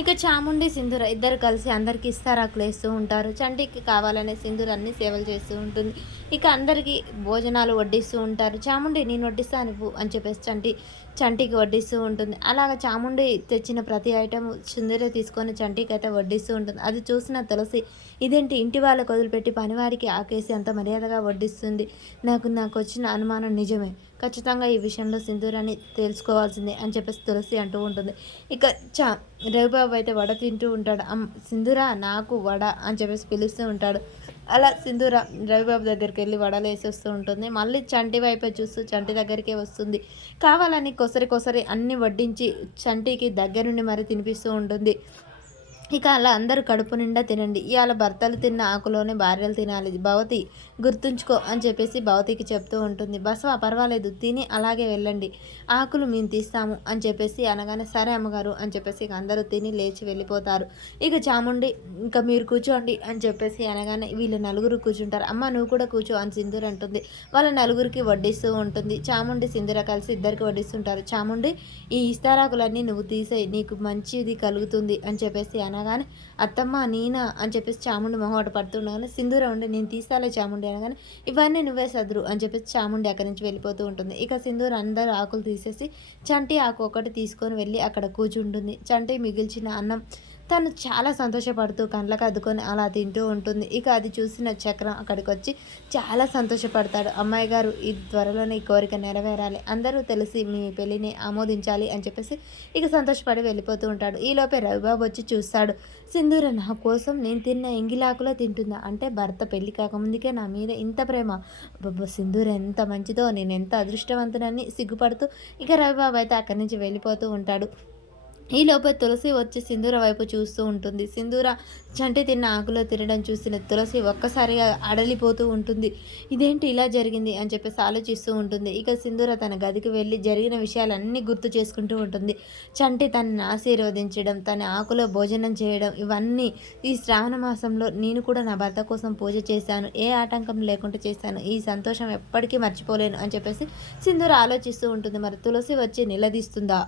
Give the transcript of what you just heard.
ఇక చాముండి, సింధూర ఇద్దరు కలిసి అందరికి ఇస్తారాకులు వేస్తూ ఉంటారు. చంటికి కావాలనే సింధూర అన్ని సేవలు చేస్తూ ఉంటుంది. ఇక అందరికీ భోజనాలు వడ్డిస్తూ ఉంటారు. చాముండి నేను వడ్డిస్తాను నువ్వు అని చెప్పేసి చంటికి వడ్డిస్తూ ఉంటుంది. అలాగ చాముండి తెచ్చిన ప్రతి ఐటెం సింధూర తీసుకొని చంటికి అయితే వడ్డిస్తూ ఉంటుంది. అది చూసిన తులసి ఇదేంటి ఇంటి వాళ్ళకు వదిలిపెట్టి పనివాడికి ఆకేసి అంత మర్యాదగా వడ్డిస్తుంది. నాకు వచ్చిన అనుమానం నిజమే. ఖచ్చితంగా ఈ విషయంలో సింధూరాన్ని తెలుసుకోవాల్సిందే అని చెప్పేసి తులసి అంటూ ఉంటుంది. ఇక రవిబాబు అయితే వడ తింటూ ఉంటాడు. సింధూర నాకు వడ అని చెప్పేసి పిలుస్తూ ఉంటాడు. అలా సింధూర రవిబాబు దగ్గరికి వెళ్ళి వడలు వేసేస్తూ ఉంటుంది. మళ్ళీ చంటి వైపే చూస్తూ చంటి దగ్గరికే వస్తుంది. కావాలని కొసరి అన్నీ వడ్డించి చంటికి దగ్గరుండి మరి తినిపిస్తూ ఉంటుంది. ఇక అలా అందరూ కడుపు నిండా తినండి. ఇవాళ భర్తలు తిన్న ఆకులోనే భార్యలు తినాలి. భవతి గుర్తుంచుకో అని చెప్పేసి భవతికి చెప్తూ ఉంటుంది. బసవా పర్వాలేదు తిని అలాగే వెళ్ళండి, ఆకులు మేము తీస్తాము అని చెప్పేసి అనగానే సరే అమ్మగారు అని చెప్పేసి ఇక అందరూ తిని లేచి వెళ్ళిపోతారు. ఇక చాముండి ఇంకా మీరు కూర్చోండి అని చెప్పేసి అనగానే వీళ్ళు నలుగురు కూర్చుంటారు. అమ్మ నువ్వు కూడా కూర్చో అని సింధూర అంటుంది. వాళ్ళ నలుగురికి వడ్డిస్తూ ఉంటుంది. చాముండి సింధూర కలిసి ఇద్దరికి వడ్డిస్తుంటారు. చాముండి ఈ ఇస్తారాకులన్నీ నువ్వు తీసేయి, నీకు మంచిది కలుగుతుంది అని చెప్పేసి అనగానే అత్తమ్మ నేనా అని చెప్పేసి చాముండి మొహమాట పడుతుండగానే సింధూర ఉండి నేను తీసాలే చాముండి అనగానే ఇవన్నీ నువ్వే సదురు అని చెప్పేసి చాముండి అక్కడి నుంచి వెళ్ళిపోతూ ఉంటుంది. ఇక సింధూర అందరూ ఆకులు తీసేసి చంటి ఆకు ఒకటి తీసుకొని వెళ్ళి అక్కడ కూర్చుంటుంది. చంటి మిగిల్చిన అన్నం తను చాలా సంతోషపడుతూ కళ్ళకు అద్దుకొని అలా తింటూ ఉంటుంది. ఇక అది చూసిన చక్రం అక్కడికి వచ్చి చాలా సంతోషపడతాడు. అమ్మాయి గారు ఈ త్వరలోనే ఈ కోరిక నెరవేరాలి, అందరూ తెలిసి మీ పెళ్ళిని ఆమోదించాలి అని చెప్పేసి ఇక సంతోషపడి వెళ్ళిపోతూ ఉంటాడు. ఈలోపే రవిబాబు వచ్చి చూస్తాడు. సింధూర నా కోసం నేను తిన్న ఎంగిలాకులో తింటుందా అంటే భర్త పెళ్లి కాకముందుకే నా మీద ఇంత ప్రేమ, సింధూర ఎంత మంచిదో, నేను ఎంత అదృష్టవంతునని సిగ్గుపడుతూ ఇక రవిబాబు అయితే అక్కడి నుంచి వెళ్ళిపోతూ ఉంటాడు. ఈలోపే తులసి వచ్చి సింధూర వైపు చూస్తూ ఉంటుంది. సింధూర చంటి తిన్న ఆకులో తినడం చూసిన తులసి ఒక్కసారిగా అడలిపోతూ ఉంటుంది. ఇదేంటి ఇలా జరిగింది అని చెప్పేసి ఆలోచిస్తూ ఉంటుంది. ఇక సింధూర తన గదికి వెళ్ళి జరిగిన విషయాలన్నీ గుర్తు చేసుకుంటూ ఉంటుంది. చంటి తనని ఆశీర్వదించడం, తన ఆకులో భోజనం చేయడం, ఇవన్నీ ఈ శ్రావణ మాసంలో నేను కూడా నా భర్త కోసం పూజ చేశాను, ఏ ఆటంకం లేకుండా చేశాను, ఈ సంతోషం ఎప్పటికీ మర్చిపోలేను అని చెప్పేసి సింధూర ఆలోచిస్తూ ఉంటుంది. మరి తులసి వచ్చి నిలదీస్తుందా?